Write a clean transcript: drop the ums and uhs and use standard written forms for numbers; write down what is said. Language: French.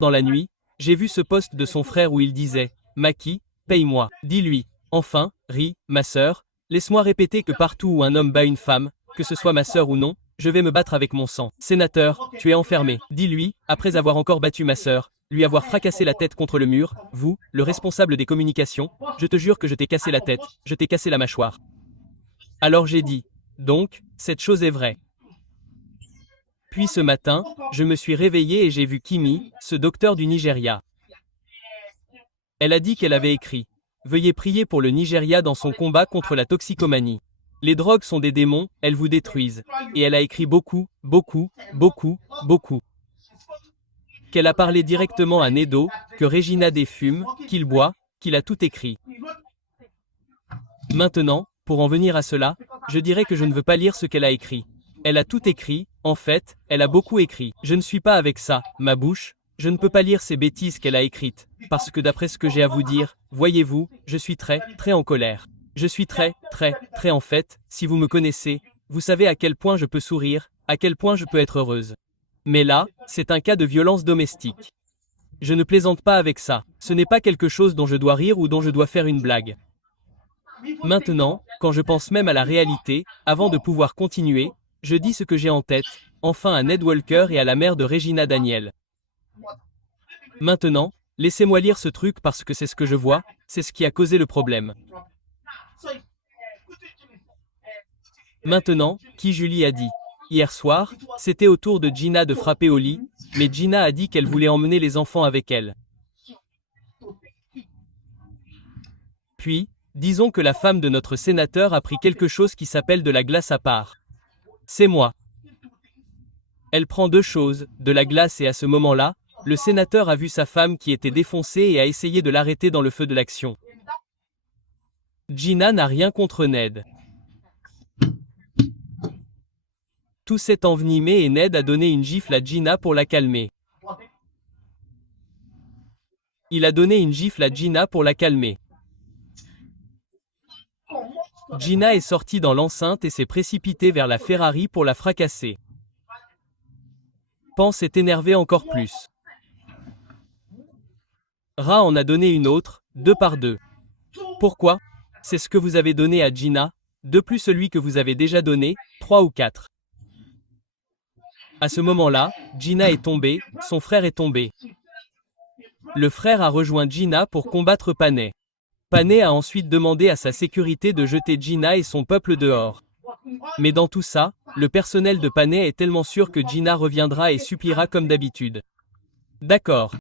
Dans la nuit, j'ai vu ce post de son frère où il disait « Maki, paye-moi ». Dis-lui. Enfin, ris, ma sœur, laisse-moi répéter que partout où un homme bat une femme, que ce soit ma sœur ou non, je vais me battre avec mon sang. Sénateur, tu es enfermé. Dis-lui, après avoir encore battu ma sœur, lui avoir fracassé la tête contre le mur, vous, le responsable des communications, je te jure que je t'ai cassé la tête, je t'ai cassé la mâchoire. Alors j'ai dit, donc, cette chose est vraie. Puis ce matin, je me suis réveillé et j'ai vu Kimi, ce docteur du Nigeria. Elle a dit qu'elle avait écrit « Veuillez prier pour le Nigeria dans son combat contre la toxicomanie. Les drogues sont des démons, elles vous détruisent. » Et elle a écrit beaucoup, beaucoup, beaucoup, beaucoup. Qu'elle a parlé directement à Nedo, que Regina D fume, qu'il boit, qu'il a tout écrit. Maintenant, pour en venir à cela, je dirais que je ne veux pas lire ce qu'elle a écrit. Elle a tout écrit, en fait, elle a beaucoup écrit. Je ne suis pas avec ça, ma bouche, je ne peux pas lire ces bêtises qu'elle a écrites, parce que d'après ce que j'ai à vous dire, voyez-vous, je suis très, très en colère. Je suis très, très, très en fait, si vous me connaissez, vous savez à quel point je peux sourire, à quel point je peux être heureuse. Mais là, c'est un cas de violence domestique. Je ne plaisante pas avec ça, ce n'est pas quelque chose dont je dois rire ou dont je dois faire une blague. Maintenant, quand je pense même à la réalité, avant de pouvoir continuer, je dis ce que j'ai en tête, enfin à Ned Walker et à la mère de Regina Daniel. Maintenant, laissez-moi lire ce truc parce que c'est ce que je vois, c'est ce qui a causé le problème. Maintenant, qui Julie a dit. Hier soir, c'était au tour de Gina de frapper au lit, mais Gina a dit qu'elle voulait emmener les enfants avec elle. Puis, disons que la femme de notre sénateur a pris quelque chose qui s'appelle de la glace à part. C'est moi. Elle prend deux choses, de la glace et à ce moment-là, le sénateur a vu sa femme qui était défoncée et a essayé de l'arrêter dans le feu de l'action. Gina n'a rien contre Ned. Tout s'est envenimé et Ned a donné une gifle à Gina pour la calmer. Il a donné une gifle à Gina pour la calmer. Gina est sortie dans l'enceinte et s'est précipitée vers la Ferrari pour la fracasser. Pan s'est énervé encore plus. Ra en a donné une autre, 2 par 2. Pourquoi? C'est ce que vous avez donné à Gina, de plus celui que vous avez déjà donné, 3 ou 4. À ce moment-là, Gina est tombée, son frère est tombé. Le frère a rejoint Gina pour combattre Panay. Panay a ensuite demandé à sa sécurité de jeter Gina et son peuple dehors. Mais dans tout ça, le personnel de Panay est tellement sûr que Gina reviendra et suppliera comme d'habitude. D'accord.